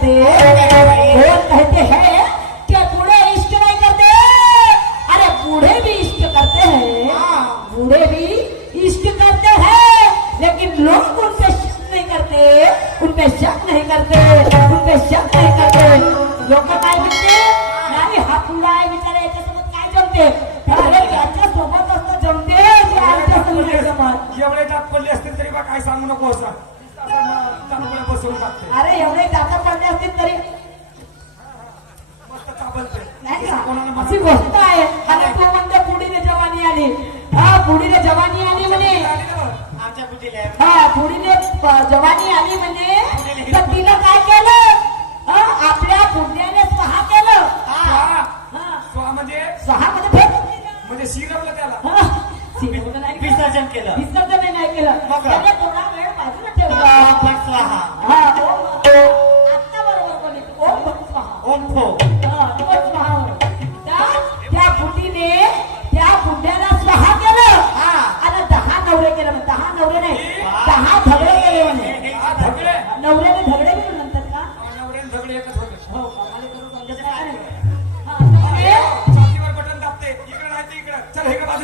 करते कोण कहते हैं कि बूढ़े इष्ट नहीं करते? अरे बूढ़े भी इष्ट करते हैं। बूढ़े भी इष्ट करते हैं लेकिन लोग उन पे शक नहीं करते। उन पे शक नहीं करते। उन पे शक नहीं करते। लोक काय म्हणते नाही हा पुढा आहे बिचारा याच्यासोबत काय जमते? अरे याच्या सोबत असतं जमते पडले असतील तरी बा काय सांगू नको असं. चांगलं बसवून टाकते अरे एवढे दाता fazer tarefa.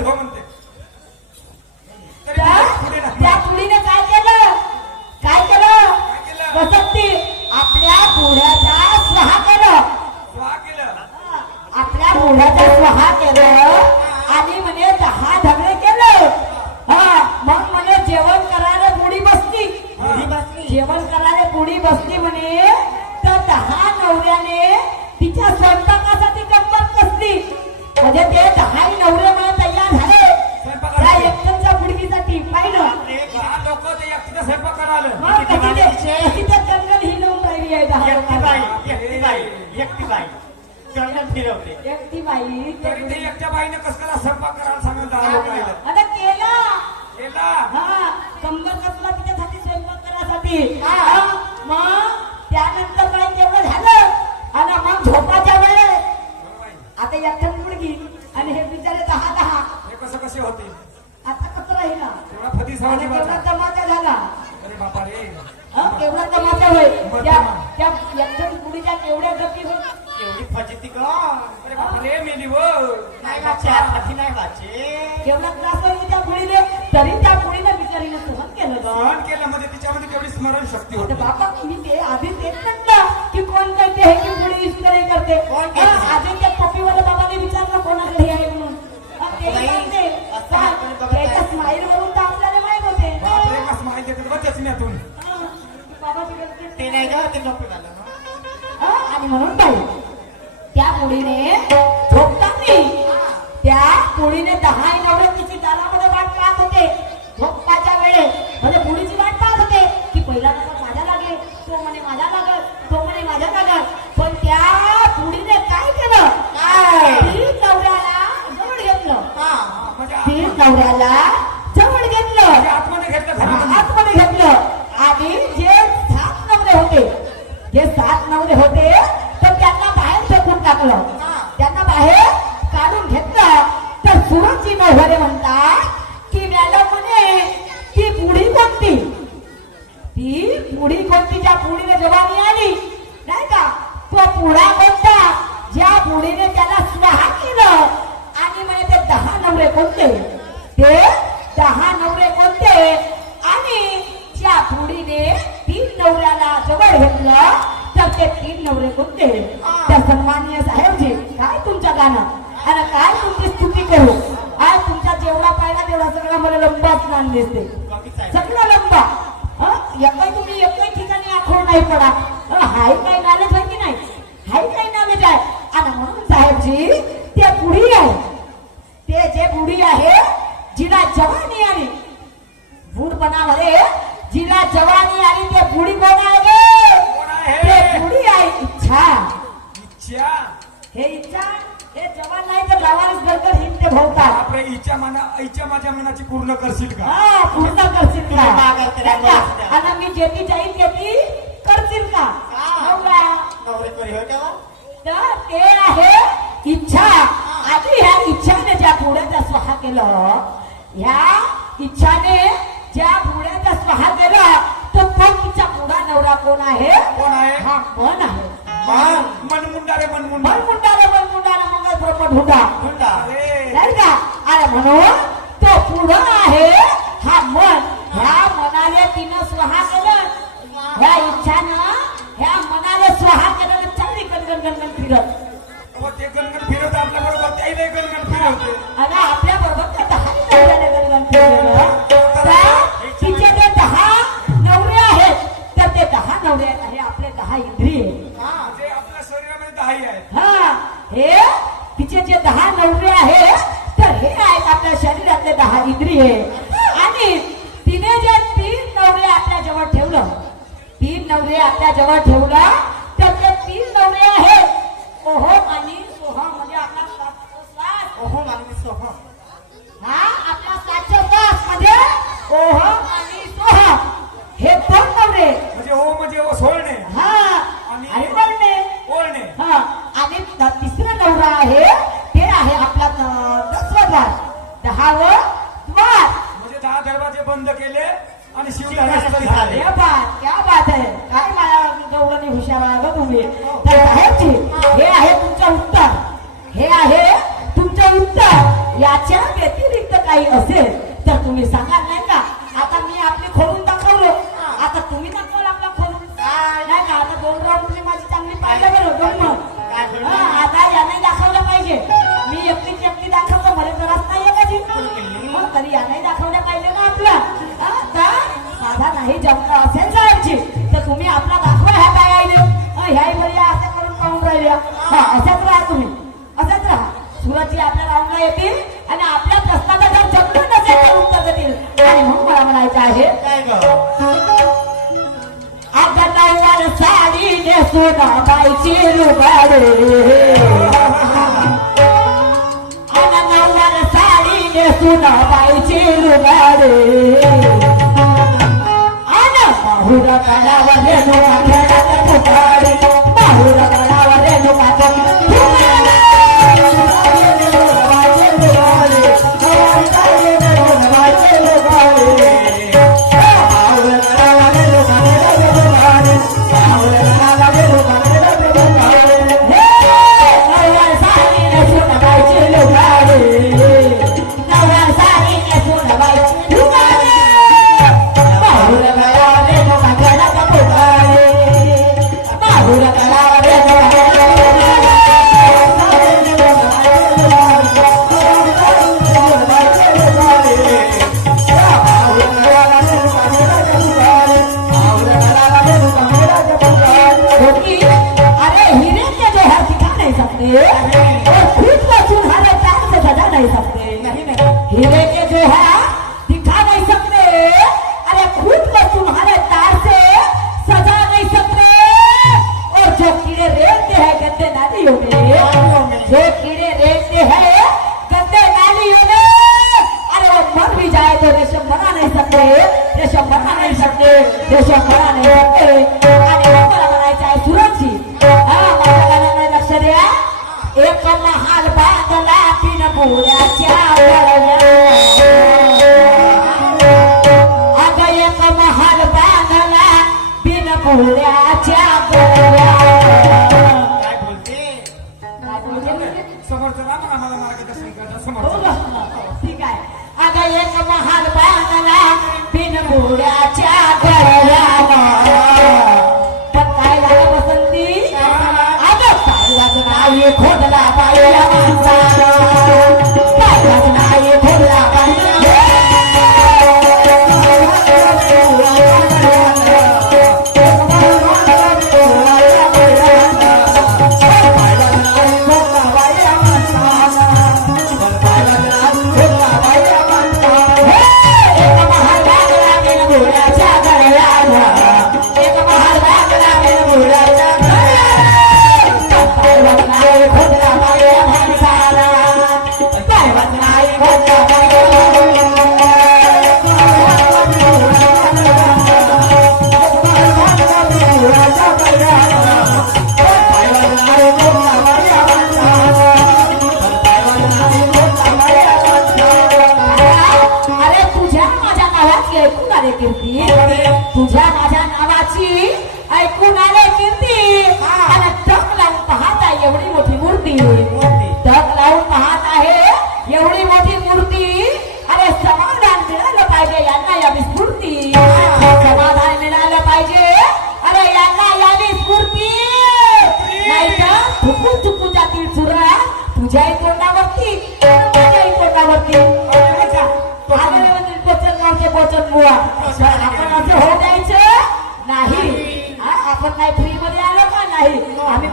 jugamos एकटी बाई. कंगन फिरवते एकटी बाई तरी ते एकट्या बाईने कसं करा स्वयंपाक करायला दहा लोकांना आता केला. केला? हा कंबर कसला तिच्यासाठी स्वयंपाक करायसाठी. हा, मग त्यानंतर काय तेवढं झालं? आणि मग झोपाच्या वेळेस. आता एकट्यात मुलगी आणि हे बिचारे दहा दहा. हे कसं कसे होते आता कसं राहील? तेवढा फती झाला? केवढा तमाशा होईल? एकट्या मुलीच्या केवढ्या गती होईल एवढी फजिती ग अरे बापा रे मेली वो नाही वाचे. हाती नाही वाचे. केवढा त्रास होईल त्या मुलीने? तरी त्या मुलीने बिचारीने सहन केलं सहन केलं म्हणजे तिच्यामध्ये तेवढी स्मरण शक्ती होती बाबा मी ते आधी तेच म्हटलं की कोण करते हे की इष्ट नाही करते? कोण? हा, आधी त्या पप्पीवाल्या बाबाने विचारलं कोणाकडे हे आहे म्हणून? हा, हा. स्माईल वरून तर आपल्याला माहीत होते. बापरे कसं माहिती येते बघ चष्म्यातून हा, गलती. ते नाही ग ते नको झालं. हा, आणि म्हणून बाई त्या मुलीने झोपताना त्या मुलीने दहा नवरे तिची दारामध्ये वाट पाहत होते झोपताच्या वेळेस म्हणजे मुलीची वाट पाहत होते की पहिला नंबर माझ्या लागेल तो म्हणे माझ्या लागल तो म्हणे माझ्या लागल पण त्या मुलीने काय केलं काय? तीन नवऱ्याला जवळ घेतलं हा म्हणजे तीन नवऱ्याला जवळ घेतलं म्हणजे आतमध्ये घेतलं घरामध्ये. आतमध्ये घेतलं आणि जे सात नवरे होते जे सात नवरे होते तर त्यांना बाहेर फेकून टाकलं त्यांना बाहेर काढून घेतलं तर सुरजी नवरे म्हणतात की मॅडम म्हणे ती बुढी कोणती ती बुढी कोणती ज्या बुढीने जवानी आली नाही का तो पुढा कोणता ज्या बुढीने त्याला स्वाहा केलं आणि म्हणे ते दहा नवरे कोणते? ते दहा नवरे कोणते? आणि ज्या बुढीने तीन नवऱ्याला जवळ घेतलं तर ते तीन नवरे कोणते? त्या सन्माननीय साहेबजी काय तुमचं गाणं? आणि काय तुमची स्तुती करू? आज तुमचा जेवढा पाहिला तेवढा सगळा मला लंबा स्नान दिसते. कमीच आहे. सगळं लंबा. हं? एकही तुम्ही एकही ठिकाणी आखोड नाही पडा हाय काय नॉलेज आहे की नाही? हाय काय नॉलेज आहे? आणि म्हणून साहेबजी ते बुढी आहे. ते जे बुढी आहे जिला जवानी आली बुडपणामध्ये जिला जवानी आली ते बुढी कोण आहे रे? कोण आहे? ते बुढी आहे इच्छा इच्छा हे इच्छा हे जवान नाही तर गावाला बरोबर हिंडते भोवतात बापरे इच्छा मना इच्छा माझ्या मनाची पूर्ण करशील का हा पूर्ण करशील का. आणि मी जेती जाईल तेती करशील का हा. नवरा. ते आहे इच्छा आधी ह्या इच्छाने ज्या पुढ्याचा स्वाहा केलं ह्या इच्छाने ज्या पुढ्याचा स्वाहा केला तो तिचा पुढा नवरा कोण आहे? कोण आहे? हा मन आहे? मान मनमुंडा. रे मनमुंडा मंगल ब्रह्म ढुंडा का? अरे म्हणून तो पुढं आहे हा मन. ह्या मनाले तिनं स्वहा केलं. ह्या इच्छानं ह्या मनाले स्वहा केलं चांगली गणगण गणगण फिरत आपल्या बरोबर त्याही नाही गणगण फिरवते आणि आपल्या बरोबर त्या दहा नवऱ्याने गणगण फिरवलं तर तिचे ते दहा नवरे आहेत. तर ते दहा नवरे आहेत. हे आपले दहा इंद्रिय आपल्या शरीरामध्ये दहाही आहे हा हे तिचे जे दहा नवरे आहेत तर हे आहेत आपल्या शरीरातले दहा इंद्रिय आणि तिने जे तीन नवरे आपल्या जवळ ठेवलं तीन नवरे आपल्या जवळ ठेवलं तर ते तीन नवरे आहेत. ओहो आणि सोहम म्हणजे आपला श्वास हा आपला श्वास म्हणजे आणि सोहम हे नवरे. म्हणजे ओ म्हणजे ओ सोळणे. हा आणि बोलणे ओळणे हा आणि तिसरं नवरा आहे ते आहे आपला दहावं द्वार. म्हणजे दहा दरवाजे बंद केले आणि शिवधारासाठी झाले. झाले. क्या बात क्या बात आहे. काय मला गौरवणी हुशार गं तुम्ही तर हे आहे तुमचं उत्तर. हे आहे याच्या व्यतिरिक्त काही असेल तर तुम्ही सांगाल नाही का? आता मी आपली खोलून दाखवलो. आता तुम्ही दाखवलं आपला खोलून नाही का? आता दोन राऊंड तुम्ही माझी चांगली पाहिलं बरं? हा, आता याने दाखवलं पाहिजे. मी एकटीची एकटी दाखवलं मला तर जी मग तरी याने दाखवलं पाहिजे ना आपला. हा, तर साधा नाही जमलं असेल जायची तर तुम्ही आपला दाखवा ह्या काय आहे ह्या बरी असं करून पाहून राहिल्या. हा अशाच राहा तुम्ही. असंच सुरतची आपल्या राऊंडला येतील आणि आपल्या प्रश्नाला जर जमलं नसेल तर उत्तर देतील. आणि म्हणून मला म्हणायचं आहे साडी नेसून बाईची साडी नेसून बाईची लुबाडे आणि माहुर कडावर खेळात फुटाडे माहुर कडावर रेणुका क्योंकि जो कीड़े रेलते हैं गंदे नालियों में जो कीड़े रेलते हैं गंदे नालियों में। अरे वो मर भी जाए तो रेशम बना नहीं सकते रेशम बना नहीं सकते रेशम बना नहीं सकते। आणि मग मला म्हणायचं आहे सुरक्षी। हा माझ्या गाण्याने लक्ष द्या एक महाल बांधला तीन पुऱ्याच्या अगं बिन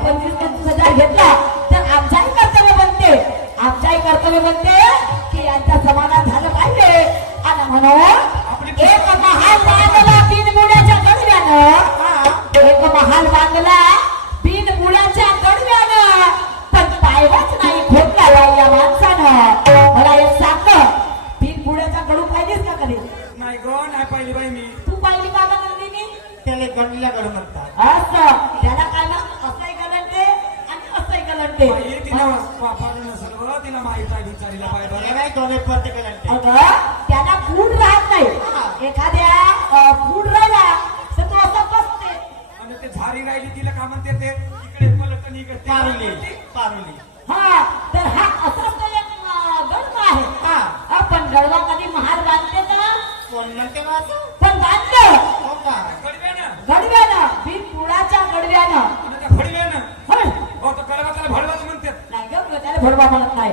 पंचवीस पंचवीस हजार घेतला तर आमचाही कर्तव्य बनते. आमचाही कर्तव्य बनते की यांचा समाधान झालं पाहिजे. आणि म्हणून एक महाल बांधला तीन मुलाच्या गडव्यानं. एक महाल बांधला तीन मुलाच्या गडव्यानं. पण पायवाच नाही खोटला या माणसानं. मला एक सांग तीन मुलाचा गडू पाहिजेच का कधी? नाही ग नाही पाहिली बाई मी. तू पाहिली का गं नंदिनी? त्याला गणल्या गड म्हणतात. असं. त्याला फूड राहत नाही. एखाद्या फूड राहिला तर तो असा बसते. आणि ते झारी राहिली तिला का म्हणते ते? इकडे पलट आणि इकडे ते. पारुली. हा तर हा असाच तो एक गडवा आहे. हा. पण गडवा कधी महाल बांधते का? कोण म्हणते पण बांधलं. हो का? फडव्यानं गडव्यानं बिन पुळाच्या गडव्यानं. त्या फडव्यानं. हं. कडवा त्याला भडवाच म्हणतात नाही गं, त्याला भडवा म्हणत नाही.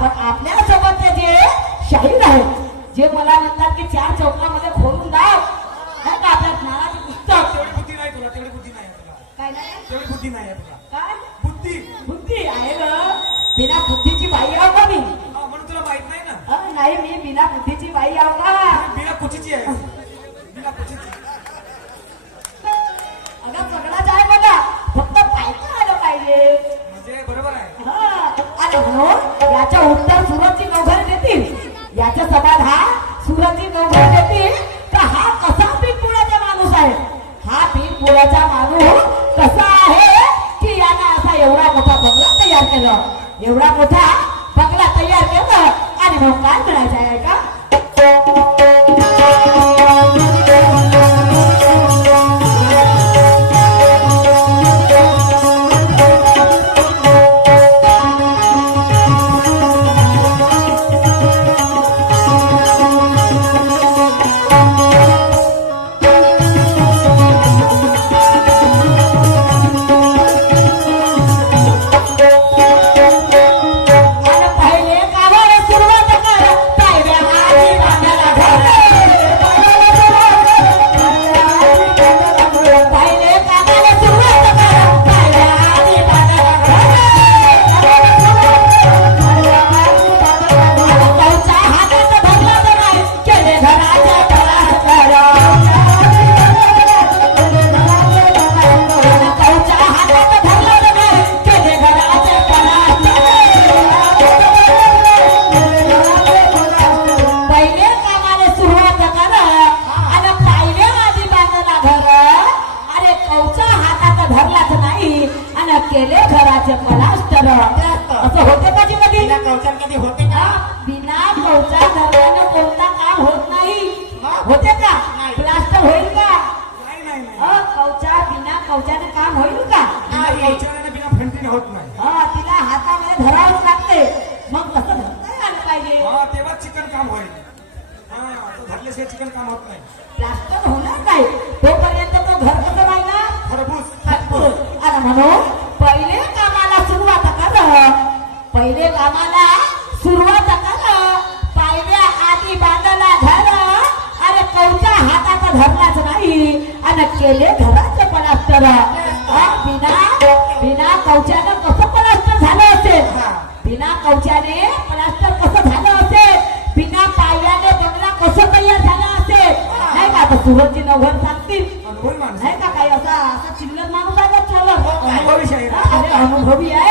पण आपल्या सोबतचे जे शाहीर आहेत जे मला म्हणतात की चार चौकामध्ये खोलून दाव. नाही का आपल्या ज्ञानाची पुस्तक तेवढी बुद्धी नाही तुला तेवढी बुद्धी नाही तुला. काय नाही? तेवढी बुद्धी नाही तुला. काय? बुद्धी. बुद्धी आहे ग बिना बुद्धीची बाई आहो का मी म्हणून तुला माहीत नाही ना. नाही मी बिना बुद्धीची बाई आहो का? बिना कुचीची आहे. बिना कुचीची. म्हणून हो, याच्या उत्तर सुरतची नवघर देतील. याचा हा सुरतची नवघर देतील. तर हा कसा पिंपुळाचा माणूस आहे? हा पिंपुळाचा माणूस कसा आहे की यानं असा एवढा मोठा बंगला तयार केलं? एवढा मोठा बंगला तयार केलं आणि मग काय म्हणायचं आहे का? केले घराचे पलास्टर असं होते कधी? कधी कौशल कधी होते का? बिना कौचा धरल्यानं कोणता काम होत नाही. होते का. प्लास्टर होईल का? कौचा बिना कौचाने काम होईल का? होत नाही. हा तिला हातामध्ये धरावंच लागते. मग कसं धरता आलं पाहिजे. तेव्हा चिकन काम होईल. हा धरल्याशिवाय चिकन काम होत नाही. प्लास्टर होणार नाही. तोपर्यंत तो घर कसं राहिला खरबूज आणि म्हणून पहिले कामाला सुरुवात कर. पहिले कामाला सुरुवात कर. पायव्या आधी बांधला घर अरे कौचा हातात धरलाच नाही. आणि केले घराचे पलास्टर. हा, बिना बिना कौच्यानं कसं पलास्टर झालं असेल. बिना कौच्याने प्लास्टर कसं झालं असेल? बिना पायव्याने बंगला कसं तयार झाला असेल? नाही का? आता सुरतची नवघर सांगतील. नाही का काही असा असा चिल्लर माणूस आहे का चालत अनुभवी शाहीर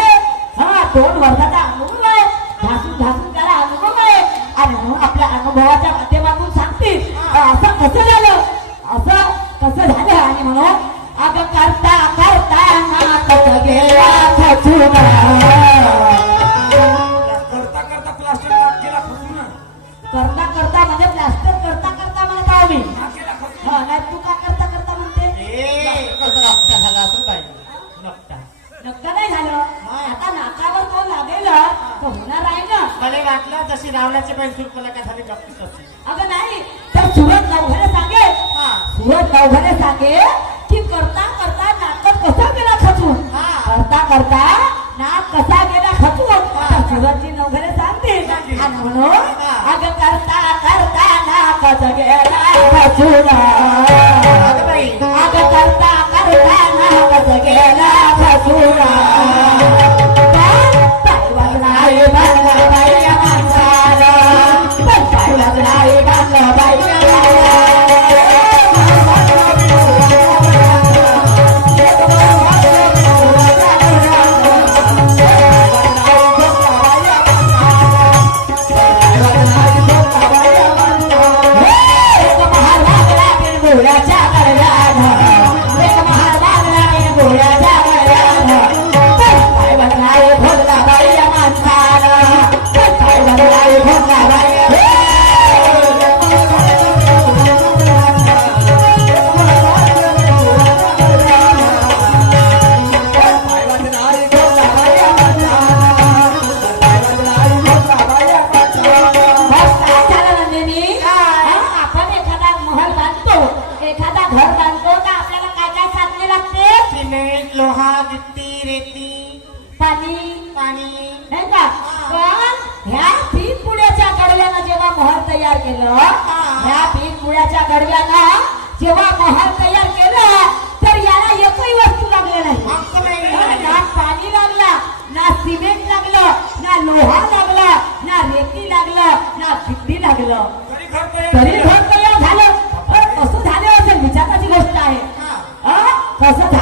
出来。याच्या गडव्याला जेव्हा महाल तयार केला तर याला एकही वस्तू लागले नाही. ना पाणी लागला ना सिमेंट लागलं ना लोहा लागला ना रेती लागलं ना किती लागलं. तरी घर तयार झालं. पण कसं झालं असेल विचाराची गोष्ट आहे. कसं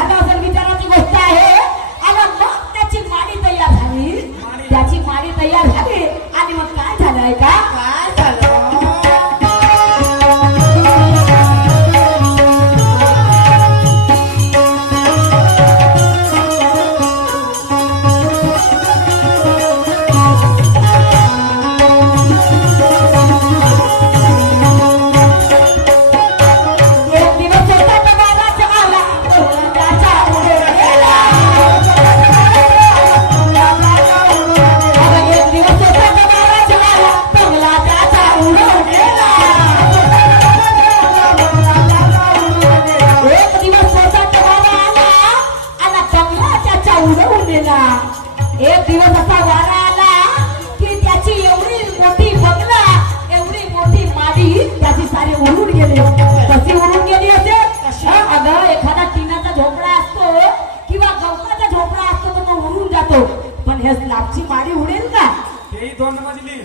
বাজলি